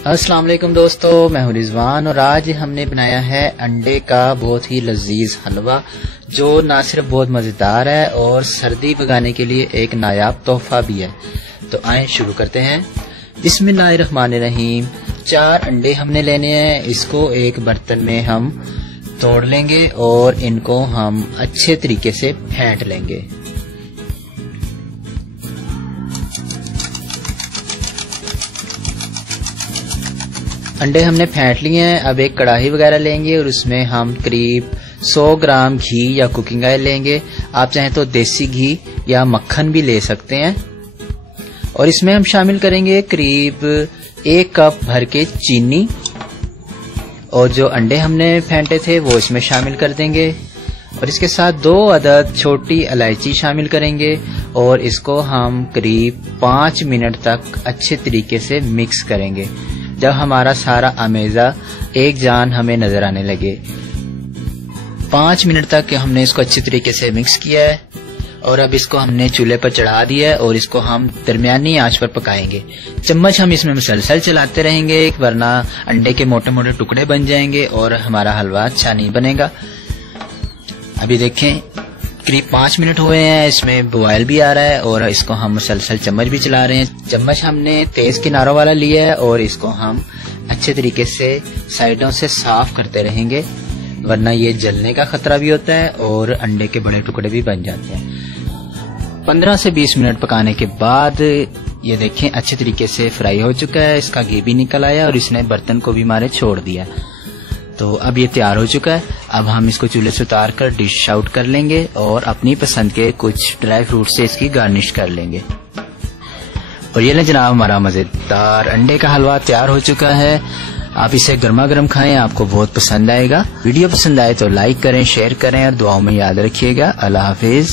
अस्सलाम वालेकुम दोस्तों, मैं हूं रिजवान और आज हमने बनाया है अंडे का बहुत ही लजीज हलवा जो ना सिर्फ बहुत मज़ेदार है और सर्दी भगाने के लिए एक नायाब तोहफा भी है। तो आए शुरू करते हैं। बिस्मिल्लाहिर्रहमानिर्रहीम। 4 अंडे हमने लेने हैं। इसको एक बर्तन में हम तोड़ लेंगे और इनको हम अच्छे तरीके से फेंट लेंगे। अंडे हमने फेंट लिए हैं। अब एक कढ़ाई वगैरह लेंगे और उसमें हम करीब 100 ग्राम घी या कुकिंग ऑयल लेंगे। आप चाहें तो देसी घी या मक्खन भी ले सकते हैं। और इसमें हम शामिल करेंगे करीब 1 कप भर के चीनी और जो अंडे हमने फेंटे थे वो इसमें शामिल कर देंगे। और इसके साथ 2 अदद छोटी इलायची शामिल करेंगे और इसको हम करीब 5 मिनट तक अच्छे तरीके से मिक्स करेंगे जब हमारा सारा अमेज़ा एक जान हमें नजर आने लगे। 5 मिनट तक हमने इसको अच्छी तरीके से मिक्स किया है और अब इसको हमने चूल्हे पर चढ़ा दिया है और इसको हम दरमियानी आंच पर पकाएंगे। चम्मच हम इसमें मुसलसल चलाते रहेंगे वरना अंडे के मोटे मोटे टुकड़े बन जाएंगे और हमारा हलवा अच्छा नहीं बनेगा। अभी देखें करीब 5 मिनट हुए हैं, इसमें बॉयल भी आ रहा है और इसको हम मुसलसल चम्मच भी चला रहे हैं। चम्मच हमने तेज किनारों वाला लिया है और इसको हम अच्छे तरीके से साइडों से साफ करते रहेंगे वरना ये जलने का खतरा भी होता है और अंडे के बड़े टुकड़े भी बन जाते हैं। 15 से 20 मिनट पकाने के बाद ये देखें अच्छे तरीके से फ्राई हो चुका है। इसका घी भी निकल आया और इसने बर्तन को भी हमारे छोड़ दिया। तो अब ये तैयार हो चुका है। अब हम इसको चूल्हे से उतार कर डिश आउट कर लेंगे और अपनी पसंद के कुछ ड्राई फ्रूट से इसकी गार्निश कर लेंगे। और ये ले जनाब, हमारा मजेदार अंडे का हलवा तैयार हो चुका है। आप इसे गर्मा गर्म खाएं, आपको बहुत पसंद आएगा। वीडियो पसंद आए तो लाइक करें, शेयर करें और दुआओं में याद रखिएगा। अल्लाह हाफिज।